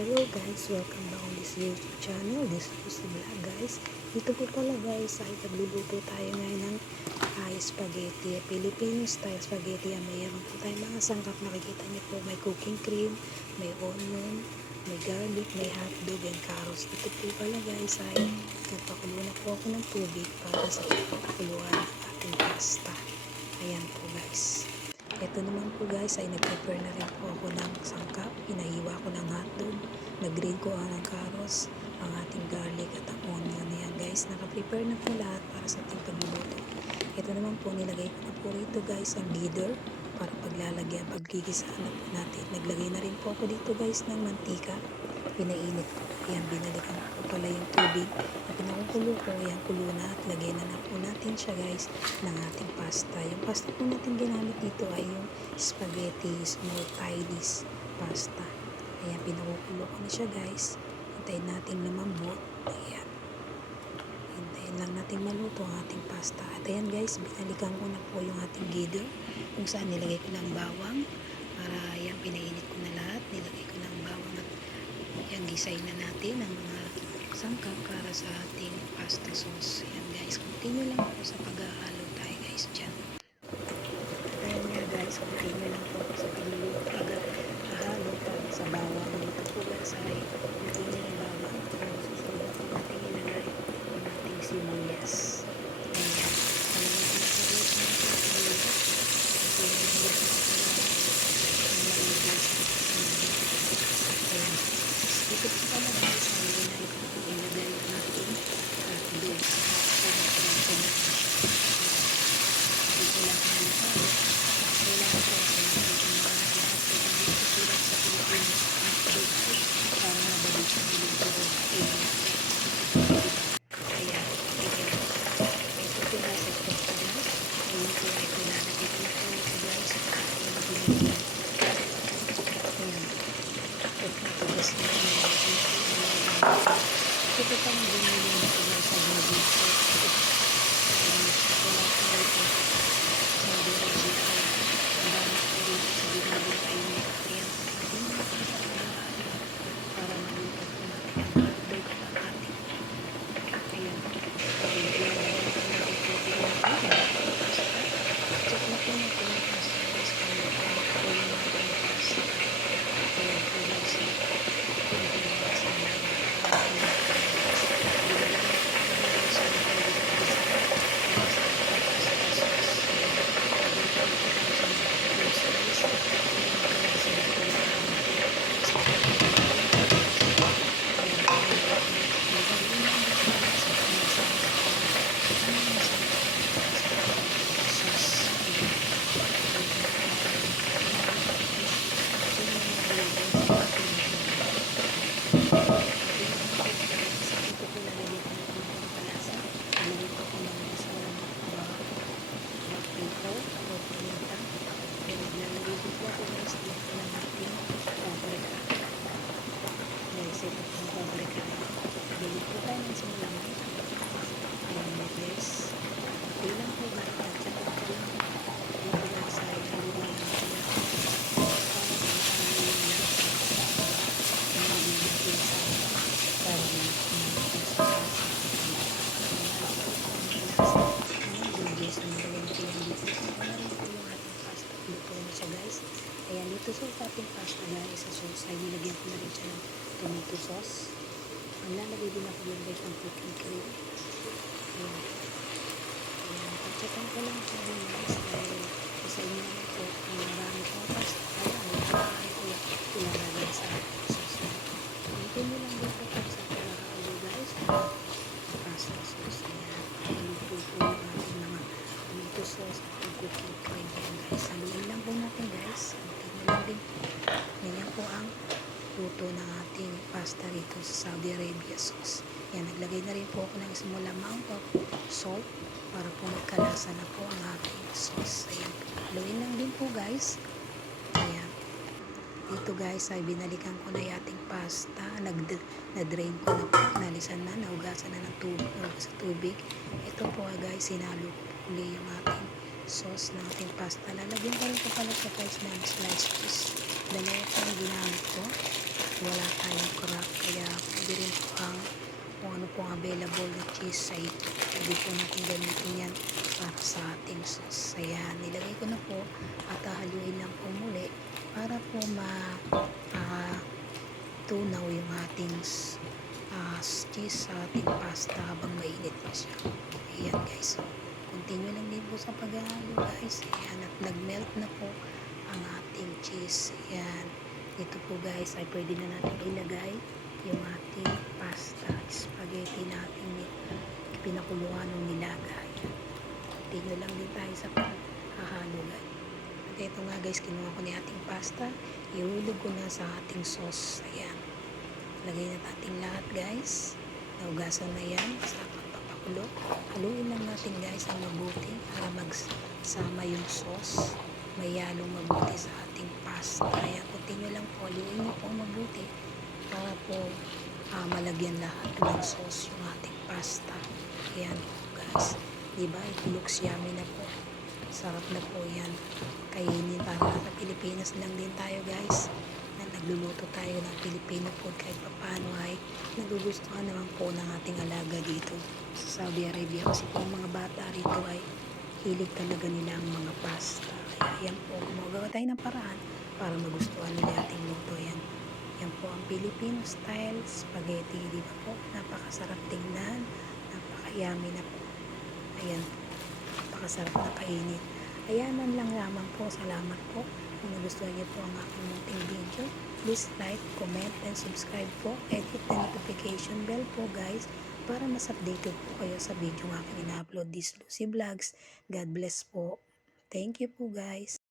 Hello guys, welcome back on this YouTube channel. This is the vlog guys. Dito po pala guys ay nagluluto tayo ngayon ng spaghetti. Filipino style spaghetti. Mayroon po tayo mga sangkap. Nakikita niyo po may cooking cream, may onion, may garlic, may hotdog and carrots. Dito po pala guys ay nagpakulo na po ako ng tubig para sa pagpapakuluan ng ating pasta. Ayan po guys. Ito naman po guys ay nag-prepare na rin po ako ng sangkap. Hinahiwa ko ng hotdog. Nag-green ko ng carrots, ang ating garlic at ang onion. Ayan guys, naka-prepare na po lahat para sa ating pagluluto. Ito naman po nilagay ko na po rito guys ang glider para paglalagyan, paggigisaan na po natin. Naglagay na rin po ako dito guys ng mantika. Pinainit ko. Ayan, binalikan ko pala yung tubig na pinakukulo ko. Ayan, kulo na at lagay na po natin siya guys ng ating pasta. Yung pasta po natin ginamit dito ay yung spaghetti small tidis pasta. Ayan, pinakukulo ko na siya guys. Hintayin natin lumambot. Ayan. Hintayin lang natin maluto ang ating pasta. At ayan guys, binalikan ko na po yung ating glider kung saan nilagay ko ng bawang. Para ayan, pinainit ko na lahat. Nilagay ko ng bawang at yan, gisay na natin ang mga sangkap para sa ating pasta sauce. Yan guys, continue lang po sa paghahalo tayo guys dyan. Ayan nga guys, continue lang po sa paghahalo para sa bawang. Dito po guys ay continue yung bawang. Susunod po natin ilagay yung ating sibuyas. Ayan. Alam mo po sa sibuyas. Continue lang dito sa dito po pala guys ang ilagay natin hotdog para pinasin natin siya. Dito lang halo-halo. Kailangan po sa natin yung mga hotdog ang dito sulat sa Pilipinas hotdog para mabalik siya niluluto. Kaya ito po guys ay ito po guys. Ayun po ay pinalagay ko na po ito guys sa ating binigyan. Ayan. Pagkatigas na ito pang binili na ito sa Jollibee. Wala ko ito. Sa Jollibee ay ang dami ko dito sa Jollibee ay may ayan. Para maluto ko natin ang hotdog at ating ayan. Bigyan na natin tubig natin. Check na po natin yung pasta guys kung nakakapulong natin yung pasta. Ayan po guys. Bili po tayo ng simulang. Ayan mo guys. Bilang po ba? Nagsagot ka lang. Dito lang sa haluan ng ayan, dito sa ating pasta guys, sa sauce ay nilagyan ko na rin siya ng tomato sauce. Ang lalagay din ako yung guys ng cooking cream. Ayan. Ayan, pagtsakan ko lang siya din guys dahil isa inyo naman po kung marami kong pasta ay ko ilalagay sa sauce na. Hintin nyo lang din po sa paghahalo guys pasta sauce. Ayan, haluto po yung ating mga tomato sauce at yung cooking cream. Ayan guys, haluin lang po natin guys. Hintin nyo lang din. Ganyan po ang luto ng ating pasta rito sa Saudi Arabia sauce. Yan, naglagay na rin po ako ng small amount of salt para po magkalasa na po ang ating sauce. Ayan, haluin lang din po guys. Ayan. Dito guys ay binalikan ko na yung ating pasta. Na-drain ko na po. Nalisan na, nahugasan na ng tubig. Ito po guys, sinalo ko uli yung ating sauce ng ating pasta. Lalagyan ko rin po pala sa guys ng sliced cheese. Dalawa po ang ginamit ko. Wala tayong po ang available na cheese ay pwede po natin gamitin yan para sa ating sauce. Ayan, nilagay ko na po at haluin lang po muli para po tunaw yung ating cheese sa ating pasta habang mainit pa siya. Ayan guys, so continue lang din po sa paghahalo guys. Ayan, at nagmelt na po ang ating cheese. Ayan, ito po guys ay pwede na natin ilagay yung ating pasta, spaghetti natin pinakuluan ng nilaga. Ayan, continue lang din tayo sa paghahalo guys. At ito nga guys, kinuha ko na ating pasta, ihulog ko na sa ating sauce. Ayan, lagay na natin lahat guys. Naugasan na yan sa pagpapakulo. Haluin lang natin guys ang mabuti para magsama yung sauce. May halong mabuti sa ating pasta. Kaya continue lang po. Haluin niyo po mabuti para po malagyan lahat ng sauce yung ating pasta. Ayan po guys. Diba? It looks yummy na po. Sarap na po yan. Kainin para sa Pilipinas lang din tayo guys. Nagluluto tayo ng Filipino food kahit paano ay nagugustuhan naman po ng ating alaga dito sa Saudi Arabia kasi po ang mga bata rito ay hilig talaga nila ang mga pasta. Kaya yan po, gumagawa tayo ng paraan para magustuhan nila ating luto. Yan po ang Filipino style spaghetti, di ba po? Napakasarap tingnan, napakayami na po. Ayan po, napakasarap na kainin. Ayan man lang lamang po, salamat po. Kung nagustuhan niyo po ang aking munting video, please like, comment, and subscribe po. And hit the notification bell po guys para mas updated po kayo sa video ng aking ina-upload this Lucy Vlogs. God bless po. Thank you po guys.